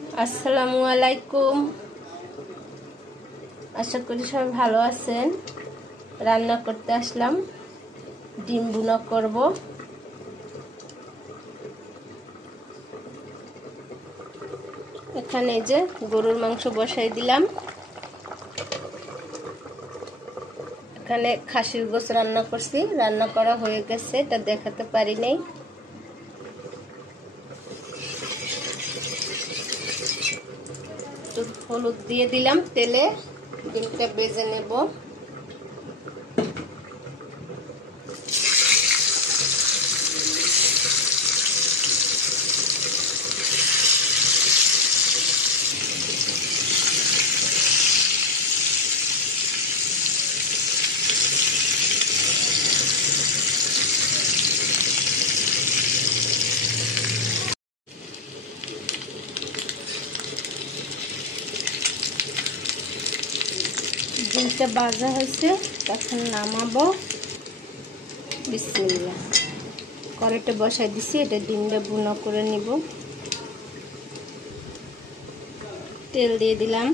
আসসালামু আলাইকুম। আশা করি সবাই ভালো আছেন। রান্না করতে আসলাম, ডিম ভুনা করব। এখানে যে গরুর মাংস বসাই দিলাম। এখানে খাসির গোশ রান্না করছি, রান্না করা হয়ে গেছে, এটা দেখাতে পারি নাই। হলুদ দিয়ে দিলাম তেলে, ডিমটা ভেজে নেব। ডিমটা ভাজা হয়েছে, তখন নামাবো। বিসমিল্লাহ। কড়াইটা বসাই দিছি, এটা ডিমটা ভুনা করে নিব। তেল দিয়ে দিলাম,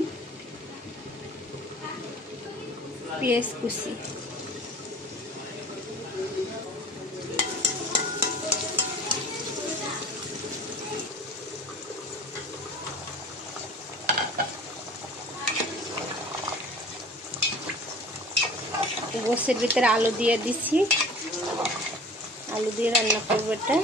পেঁয়াজ কুচি, গোশের ভিতরে আলু দিয়ে দিছি, আলু দিয়ে রান্না করবো এটা।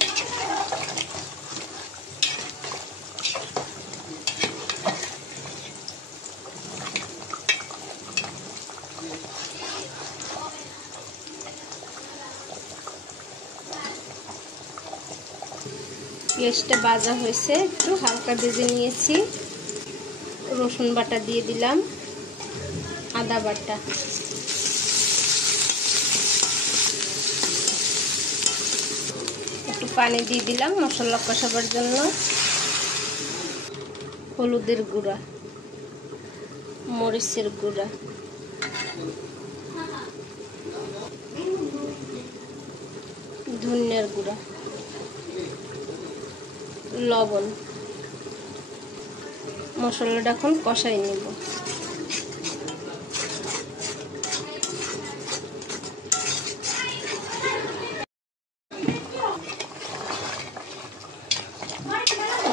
পেঁয়াজটা ভাজা হয়েছে, একটু হালকা ভেজে নিয়েছি। রসুন বাটা দিয়ে দিলাম, আদা বাটা, একটু পানি দিয়ে দিলাম মশলা কষাবার জন্য। হলুদের গুঁড়া, মরিচের গুঁড়া, ধনিয়ার গুঁড়া, লবণ। মশলাটা এখন কষাই নেব।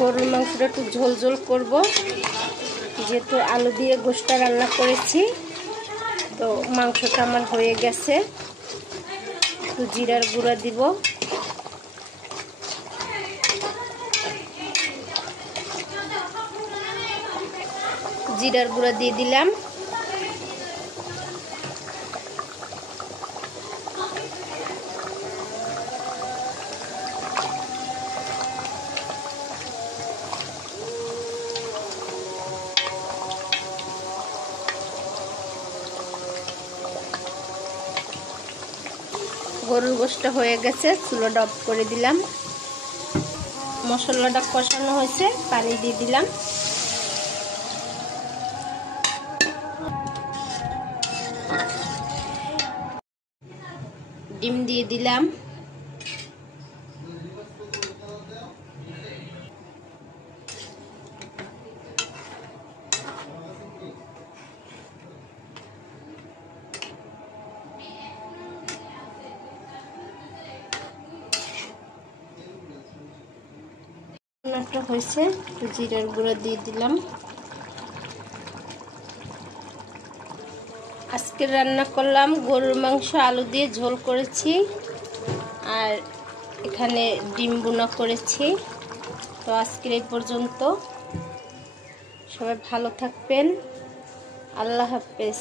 গরুর মাংসটা একটু ঝোল ঝোল করব, যেহেতু আলু দিয়ে গোশটা রান্না করেছি। তো মাংসটা আমার হয়ে গেছে। একটু জিরার গুঁড়া দিব, জিরার গুঁড়া দিয়ে দিলাম। গরুর গোশটা হয়ে গেছে, চুলাটা অফ করে দিলাম। মশলাটা কষানো হয়েছে, পানি দিয়ে দিলাম। ডিম দিয়ে দিলাম। রান্নাটা হয়েছে, একটু জিরার গুঁড়া দিয়ে দিলাম। আজকে রান্না করলাম গরুর মাংস, আলু দিয়ে ঝোল করেছি, আর এখানে ডিম ভুনা করেছি। তো আজকের এই পর্যন্ত। সবাই ভালো থাকবেন। আল্লাহ হাফেজ।